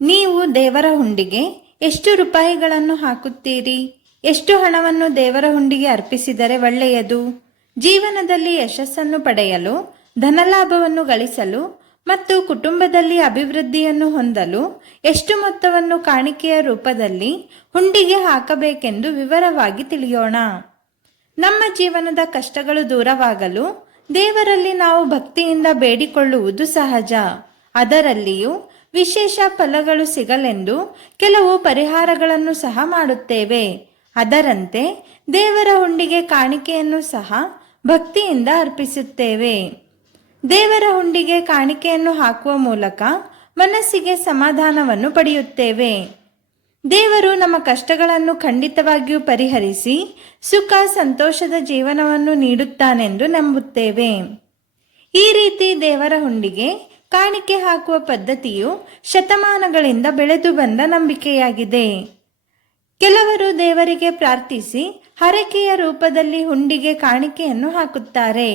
ನೀವು ದೇವರ ಹುಂಡಿಗೆ ಎಷ್ಟು ರೂಪಾಯಿಗಳನ್ನು ಹಾಕುತ್ತೀರಿ? ಎಷ್ಟು ಹಣವನ್ನು ದೇವರ ಹುಂಡಿಗೆ ಅರ್ಪಿಸಿದರೆ ಒಳ್ಳೆಯದು? ಜೀವನದಲ್ಲಿ ಯಶಸ್ಸನ್ನು ಪಡೆಯಲು, ಧನಲಾಭವನ್ನು ಗಳಿಸಲು ಮತ್ತು ಕುಟುಂಬದಲ್ಲಿ ಅಭಿವೃದ್ಧಿಯನ್ನು ಹೊಂದಲು ಎಷ್ಟು ಮೊತ್ತವನ್ನು ಕಾಣಿಕೆಯ ರೂಪದಲ್ಲಿ ಹುಂಡಿಗೆ ಹಾಕಬೇಕೆಂದು ವಿವರವಾಗಿ ತಿಳಿಯೋಣ. ನಮ್ಮ ಜೀವನದ ಕಷ್ಟಗಳು ದೂರವಾಗಲು ದೇವರಲ್ಲಿ ನಾವು ಭಕ್ತಿಯಿಂದ ಬೇಡಿಕೊಳ್ಳುವುದು ಸಹಜ. ಅದರಲ್ಲಿಯೂ ವಿಶೇಷ ಫಲಗಳು ಸಿಗಲೆಂದು ಕೆಲವು ಪರಿಹಾರಗಳನ್ನು ಸಹ ಮಾಡುತ್ತೇವೆ. ಅದರಂತೆ ದೇವರ ಹುಂಡಿಗೆ ಕಾಣಿಕೆಯನ್ನು ಸಹ ಭಕ್ತಿಯಿಂದ ಅರ್ಪಿಸುತ್ತೇವೆ. ದೇವರ ಹುಂಡಿಗೆ ಕಾಣಿಕೆಯನ್ನು ಹಾಕುವ ಮೂಲಕ ಮನಸ್ಸಿಗೆ ಸಮಾಧಾನವನ್ನು ಪಡೆಯುತ್ತೇವೆ. ದೇವರು ನಮ್ಮ ಕಷ್ಟಗಳನ್ನು ಖಂಡಿತವಾಗಿಯೂ ಪರಿಹರಿಸಿ ಸುಖ, ಸಂತೋಷದ ಜೀವನವನ್ನು ನೀಡುತ್ತಾನೆಂದು ನಂಬುತ್ತೇವೆ. ಈ ರೀತಿ ದೇವರ ಹುಂಡಿಗೆ ಕಾಣಿಕೆ ಹಾಕುವ ಪದ್ಧತಿಯು ಶತಮಾನಗಳಿಂದ ಬೆಳೆದು ಬಂದ ನಂಬಿಕೆಯಾಗಿದೆ. ಕೆಲವರು ದೇವರಿಗೆ ಪ್ರಾರ್ಥಿಸಿ ಹರಕೆಯ ರೂಪದಲ್ಲಿ ಹುಂಡಿಗೆ ಕಾಣಿಕೆಯನ್ನು ಹಾಕುತ್ತಾರೆ.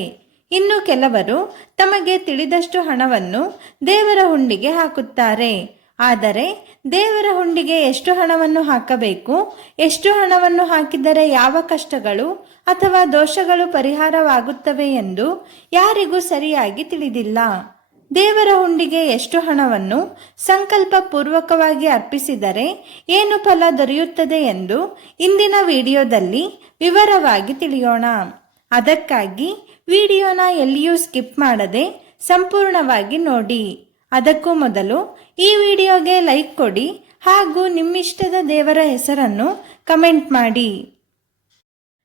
ಇನ್ನು ಕೆಲವರು ತಮಗೆ ತಿಳಿದಷ್ಟು ಹಣವನ್ನು ದೇವರ ಹುಂಡಿಗೆ ಹಾಕುತ್ತಾರೆ. ಆದರೆ ದೇವರ ಹುಂಡಿಗೆ ಎಷ್ಟು ಹಣವನ್ನು ಹಾಕಬೇಕು, ಎಷ್ಟು ಹಣವನ್ನು ಹಾಕಿದರೆ ಯಾವ ಕಷ್ಟಗಳು ಅಥವಾ ದೋಷಗಳು ಪರಿಹಾರವಾಗುತ್ತವೆ ಎಂದು ಯಾರಿಗೂ ಸರಿಯಾಗಿ ತಿಳಿದಿಲ್ಲ. ದೇವರ ಹುಂಡಿಗೆ ಎಷ್ಟು ಹಣವನ್ನು ಸಂಕಲ್ಪ ಪೂರ್ವಕವಾಗಿ ಅರ್ಪಿಸಿದರೆ ಏನು ಫಲ ದೊರೆಯುತ್ತದೆ ಎಂದು ಇಂದಿನ ವಿಡಿಯೋದಲ್ಲಿ ವಿವರವಾಗಿ ತಿಳಿಯೋಣ. ಅದಕ್ಕಾಗಿ ವಿಡಿಯೋನ ಎಲ್ಲಿಯೂ ಸ್ಕಿಪ್ ಮಾಡದೆ ಸಂಪೂರ್ಣವಾಗಿ ನೋಡಿ. ಅದಕ್ಕೂ ಮೊದಲು ಈ ವಿಡಿಯೋಗೆ ಲೈಕ್ ಕೊಡಿ ಹಾಗೂ ನಿಮ್ಮಿಷ್ಟದ ದೇವರ ಹೆಸರನ್ನು ಕಮೆಂಟ್ ಮಾಡಿ.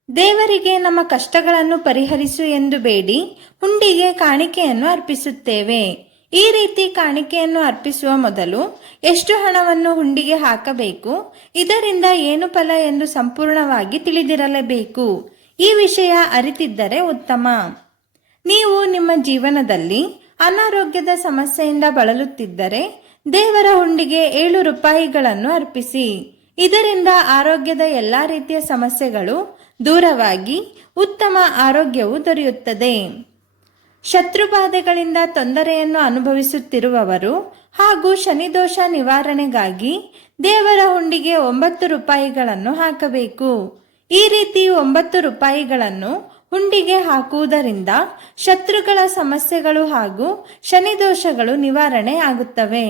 ದೇವರಿಗೆ ನಮ್ಮ ಕಷ್ಟಗಳನ್ನು ಪರಿಹರಿಸು ಎಂದು ಬೇಡಿ, ಹುಂಡಿಗೆ ಕಾಣಿಕೆಯನ್ನು ಅರ್ಪಿಸುತ್ತೇವೆ. ಈ ರೀತಿ ಕಾಣಿಕೆಯನ್ನು ಅರ್ಪಿಸುವ ಮೊದಲು ಎಷ್ಟು ಹಣವನ್ನು ಹುಂಡಿಗೆ ಹಾಕಬೇಕು, ಇದರಿಂದ ಏನು ಫಲ ಎಂದು ಸಂಪೂರ್ಣವಾಗಿ ತಿಳಿದಿರಲೇಬೇಕು. ಈ ವಿಷಯ ಅರಿತಿದ್ದರೆ ಉತ್ತಮ. ನೀವು ನಿಮ್ಮ ಜೀವನದಲ್ಲಿ ಅನಾರೋಗ್ಯದ ಸಮಸ್ಯೆಯಿಂದ ಬಳಲುತ್ತಿದ್ದರೆ ದೇವರ ಹುಂಡಿಗೆ ಏಳು ರೂಪಾಯಿಗಳನ್ನು ಅರ್ಪಿಸಿ. ಇದರಿಂದ ಆರೋಗ್ಯದ ಎಲ್ಲ ರೀತಿಯ ಸಮಸ್ಯೆಗಳು ದೂರವಾಗಿ ಉತ್ತಮ ಆರೋಗ್ಯವು ದೊರೆಯುತ್ತದೆ. ಶತ್ರುಬಾಧೆಗಳಿಂದ ತೊಂದರೆಯನ್ನು ಅನುಭವಿಸುತ್ತಿರುವವರು ಹಾಗೂ ಶನಿದೋಷ ನಿವಾರಣೆಗಾಗಿ ದೇವರ ಹುಂಡಿಗೆ ಒಂಬತ್ತು ರೂಪಾಯಿಗಳನ್ನು ಹಾಕಬೇಕು. ಈ ರೀತಿ ಒಂಬತ್ತು ರೂಪಾಯಿಗಳನ್ನು ಹುಂಡಿಗೆ ಹಾಕುವುದರಿಂದ ಶತ್ರುಗಳ ಸಮಸ್ಯೆಗಳು ಹಾಗೂ ಶನಿದೋಷಗಳು ನಿವಾರಣೆ ಆಗುತ್ತವೆ.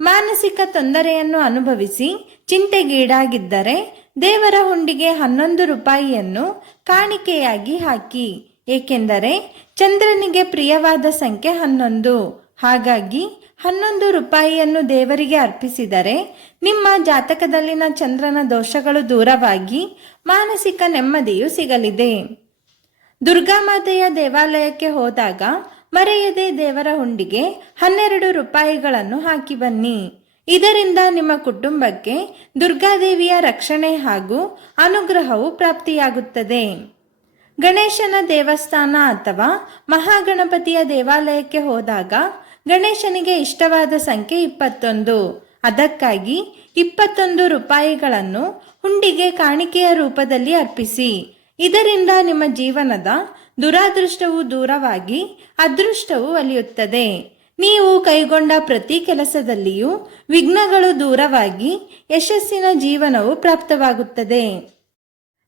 ಮಾನಸಿಕ ತೊಂದರೆಯನ್ನು ಅನುಭವಿಸಿ ಚಿಂತೆಗೀಡಾಗಿದ್ದರೆ ದೇವರ ಹುಂಡಿಗೆ ಹನ್ನೊಂದು ರೂಪಾಯಿಯನ್ನು ಕಾಣಿಕೆಯಾಗಿ ಹಾಕಿ, ಏಕೆಂದರೆ ಚಂದ್ರನಿಗೆ ಪ್ರಿಯವಾದ ಸಂಖ್ಯೆ ಹನ್ನೊಂದು. ಹಾಗಾಗಿ ಹನ್ನೊಂದು ರೂಪಾಯಿಯನ್ನು ದೇವರಿಗೆ ಅರ್ಪಿಸಿದರೆ ನಿಮ್ಮ ಜಾತಕದಲ್ಲಿನ ಚಂದ್ರನ ದೋಷಗಳು ದೂರವಾಗಿ ಮಾನಸಿಕ ನೆಮ್ಮದಿಯು ಸಿಗಲಿದೆ. ದುರ್ಗಾಮಾತೆಯ ದೇವಾಲಯಕ್ಕೆ ಹೋದಾಗ ಮರೆಯದೆ ದೇವರ ಹುಂಡಿಗೆ ಹನ್ನೆರಡು ರೂಪಾಯಿಗಳನ್ನು ಹಾಕಿ ಬನ್ನಿ. ಇದರಿಂದ ನಿಮ್ಮ ಕುಟುಂಬಕ್ಕೆ ದುರ್ಗಾದೇವಿಯ ರಕ್ಷಣೆ ಹಾಗೂ ಅನುಗ್ರಹವು ಪ್ರಾಪ್ತಿಯಾಗುತ್ತದೆ. ಗಣೇಶನ ದೇವಸ್ಥಾನ ಅಥವಾ ಮಹಾಗಣಪತಿಯ ದೇವಾಲಯಕ್ಕೆ ಹೋದಾಗ ಗಣೇಶನಿಗೆ ಇಷ್ಟವಾದ ಸಂಖ್ಯೆ ಇಪ್ಪತ್ತೊಂದು. ಅದಕ್ಕಾಗಿ ಇಪ್ಪತ್ತೊಂದು ರೂಪಾಯಿಗಳನ್ನು ಹುಂಡಿಗೆ ಕಾಣಿಕೆಯ ರೂಪದಲ್ಲಿ ಅರ್ಪಿಸಿ. ಇದರಿಂದ ನಿಮ್ಮ ಜೀವನದ ದುರಾದೃಷ್ಟವು ದೂರವಾಗಿ ಅದೃಷ್ಟವು ಒಲಿಯುತ್ತದೆ ನೀವು ಕೈಗೊಂಡ ಪ್ರತಿ ಕೆಲಸದಲ್ಲಿಯೂ ವಿಘ್ನಗಳು ದೂರವಾಗಿ ಯಶಸ್ಸಿನ ಜೀವನವು ಪ್ರಾಪ್ತವಾಗುತ್ತದೆ.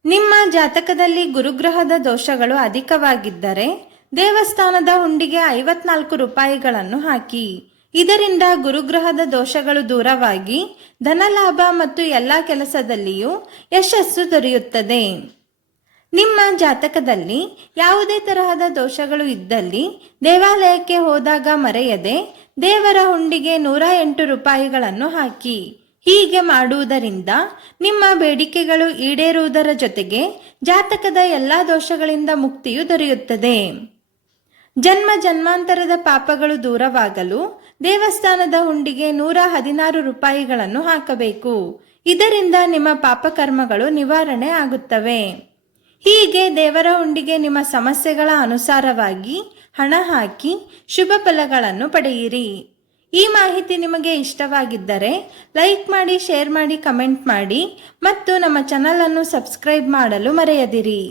ನಿಮ್ಮ ಜಾತಕದಲ್ಲಿ ಗುರುಗ್ರಹದ ದೋಷಗಳು ಅಧಿಕವಾಗಿದ್ದರೆ ದೇವಸ್ಥಾನದ ಹುಂಡಿಗೆ ಐವತ್ನಾಲ್ಕು ರೂಪಾಯಿಗಳನ್ನು ಹಾಕಿ. ಇದರಿಂದ ಗುರುಗ್ರಹದ ದೋಷಗಳು ದೂರವಾಗಿ ಧನಲಾಭ ಮತ್ತು ಎಲ್ಲ ಕೆಲಸದಲ್ಲಿಯೂ ಯಶಸ್ಸು ದೊರೆಯುತ್ತದೆ. ನಿಮ್ಮ ಜಾತಕದಲ್ಲಿ ಯಾವುದೇ ತರಹದ ದೋಷಗಳು ಇದ್ದಲ್ಲಿ ದೇವಾಲಯಕ್ಕೆ ಹೋದಾಗ ಮರೆಯದೆ ದೇವರ ಹುಂಡಿಗೆ ನೂರ ಎಂಟು ರೂಪಾಯಿಗಳನ್ನು ಹಾಕಿ. ಹೀಗೆ ಮಾಡುವುದರಿಂದ ನಿಮ್ಮ ಬೇಡಿಕೆಗಳು ಈಡೇರುವುದರ ಜೊತೆಗೆ ಜಾತಕದ ಎಲ್ಲ ದೋಷಗಳಿಂದ ಮುಕ್ತಿಯು ದೊರೆಯುತ್ತದೆ. ಜನ್ಮ ಜನ್ಮಾಂತರದ ಪಾಪಗಳು ದೂರವಾಗಲು ದೇವಸ್ಥಾನದ ಹುಂಡಿಗೆ ನೂರ ಹದಿನಾರು ರೂಪಾಯಿಗಳನ್ನು ಹಾಕಬೇಕು. ಇದರಿಂದ ನಿಮ್ಮ ಪಾಪಕರ್ಮಗಳು ನಿವಾರಣೆ ಆಗುತ್ತವೆ. ಹೀಗೆ ದೇವರ ಹುಂಡಿಗೆ ನಿಮ್ಮ ಸಮಸ್ಯೆಗಳ ಅನುಸಾರವಾಗಿ ಹಣ ಹಾಕಿ ಶುಭ ಫಲಗಳನ್ನು ಪಡೆಯಿರಿ. ಈ ಮಾಹಿತಿ ನಿಮಗೆ ಇಷ್ಟವಾಗಿದ್ದರೆ ಲೈಕ್ ಮಾಡಿ, ಶೇರ್ ಮಾಡಿ, ಕಮೆಂಟ್ ಮಾಡಿ ಮತ್ತು ನಮ್ಮ ಚಾನಲನ್ನು ಸಬ್ಸ್ಕ್ರೈಬ್ ಮಾಡಲು ಮರೆಯದಿರಿ.